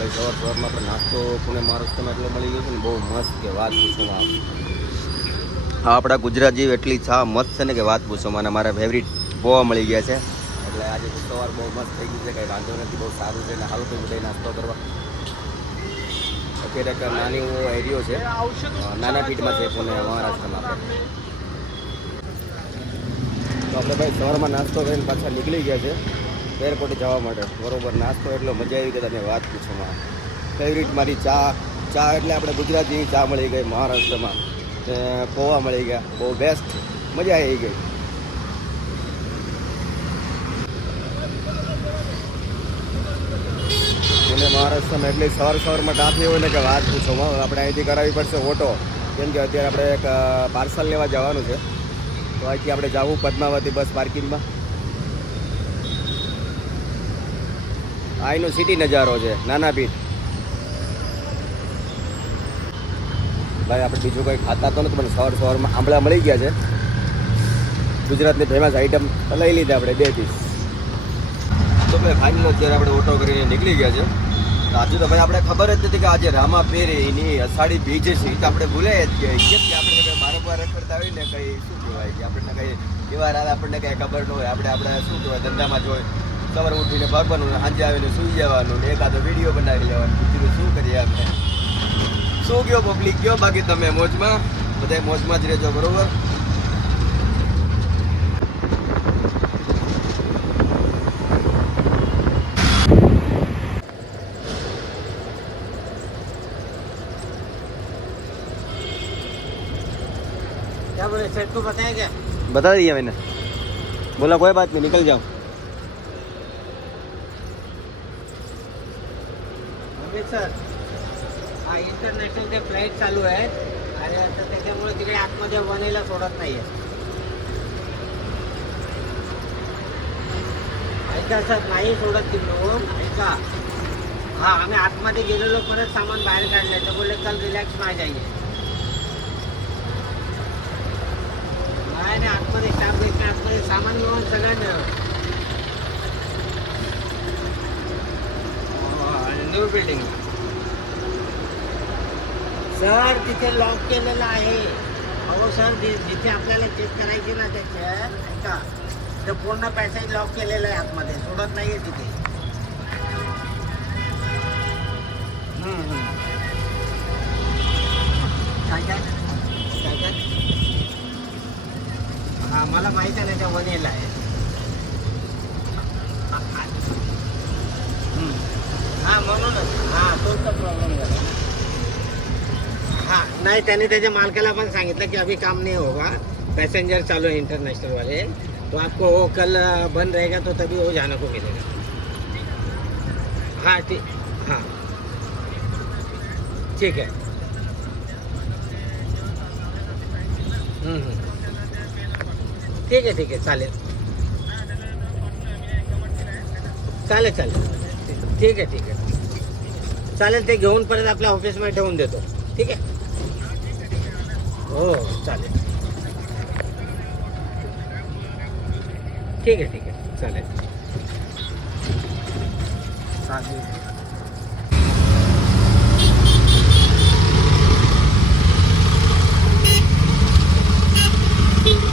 ભાઈ સવાર સવારમાં આપણે નાસ્તો પુણે મહારાષ્ટ્રમાં એટલો મળી ગયો છે ને બહુ મસ્ત કે વાત પૂછવામાં હા આપણા ગુજરાત એટલી છા મસ્ત છે ને કે વાત પૂછો મને. મારા ફેવરિટ પૌવા મળી ગયા છે. એટલે આજે સવાર બહુ મસ્ત થઈ ગયું છે કંઈ વાંધો નથી બહુ સારું છે ને હાલ તો બધા નાસ્તો કરવા. અત્યારે એક નાની એરિયો છે નાના પીઠમાં છે પુણે મહારાષ્ટ્રમાં આપણે. તો આપણે ભાઈ સવારમાં નાસ્તો કરીને પાછા નીકળી ગયા છે. એરપોર્ટે જવા માટે. બરોબર, નાસ્તો એટલો મજા આવી ગઈ તમે વાત પૂછો માં ફેવરિટ મારી ચા. ચા એટલે આપણે ગુજરાતની ચા મળી ગઈ, મહારાષ્ટ્રમાં. પૌવા મળી ગયા. બહુ બેસ્ટ મજા આવી ગઈ. અને મહારાષ્ટ્રમાં એટલે સવાર સવારમાં ટ્રાફિક હોય ને કે વાત પૂછો. માં આપણે અહીંથી કરાવવી પડશે ઓટો. કેમ કે અત્યારે આપણે એક પાર્સલ લેવા જવાનું છે. તો અહીંથી આપણે જવું, પદ્માવતી બસ પાર્કિંગમાં. અહીંનો સિટી નજારો છે, નાના પીઠ ભાઈ, આપણે બીજું કંઈ ખાતા તો નથી, પણ સવાર સવારમાં આંબળા મળી ગયા છે. ગુજરાતની ફેમસ આઈટમ લઈ લીધી આપણે બે પીસ તો ભાઈ ફાઇનલ અત્યારે આપણે ઓટો કરીને નીકળી ગયા છે. આજે તો ભાઈ, આપણે ખબર જ નથી કે આજે રામા પેરે એની અષાઢી બીજ છે તો આપણે ભૂલે જ ગયા. કે આપણે કંઈ રખડતા હોય ને, કંઈ શું કહેવાય? કે આપણને કંઈ તહેવાર રાત આપણને કંઈ ખબર ન હોય. આપણે આપણે શું કહેવાય, ધંધામાં જ હોય. સવારે ઉઠીને ભાગવાનું ને સાંજે આવીને સૂઈ જવાનું ને એકાદો વિડીયો બનાવી લેવાનો બીજું શું કરીએ આપણે શું કયો પબ્લિક કયો બાકી તમે મોજમાં બધા મોજમાં જ રહેજો બરોબર क्या बोले सेट को बताया क्या बता दिया मैंने बोला कोई बात नहीं निकल जाओ सर हा इंटरनॅशनलचे फ्लाईट चालू आहेत आणि आता त्याच्यामुळे तिकडे आतमध्ये वनेला सोडत नाही आहे ऐका सर नाही सोडत तिकडून ऐका. हा आम्ही आतमध्ये गेलेलो परत सामान बाहेर काढण्याचं बोलले काल रिलॅक्स नाही जाईल नाही नाही आतमध्ये स्टाफ घेत नाही. आतमध्ये सामान घेऊन सगळ्यांना न्यू बिल्डिंग सर तिथे लॉक केलेलं आहे. अहो सर जिथे आपल्याला चेक करायची ना त्याच्यात ऐका. ते पूर्ण पॅसेज लॉक केलेलं आहे आतमध्ये सोडत नाही आहे तिथे काय काय? काय काय? हा मला माहीत आहे ना त्या वनेला आहे. हा, म्हणूनच. हा तोच तर प्रॉब्लेम झाला. नाही त्याने त्याच्या मालकाला पण सांगितलं की अभी काम नहीं होगा. पैसेंजर चालू है इंटरनेशनल वाले. तो आपको वो कल बंद रहेगा तो तभी वो जाने को मिलेगा. हाँ ठीक हाँ. ठीक है. ठीक आहे ठीक आहे चालेल. चालेल चालेल. ठीक आहे ठीक आहे चालेल ते घेऊन परत आपल्या ऑफिसमध्ये ठेवून देतो. ठीक आहे हो चालेल. ठीक आहे ठीक आहे. चालेल. चालेल.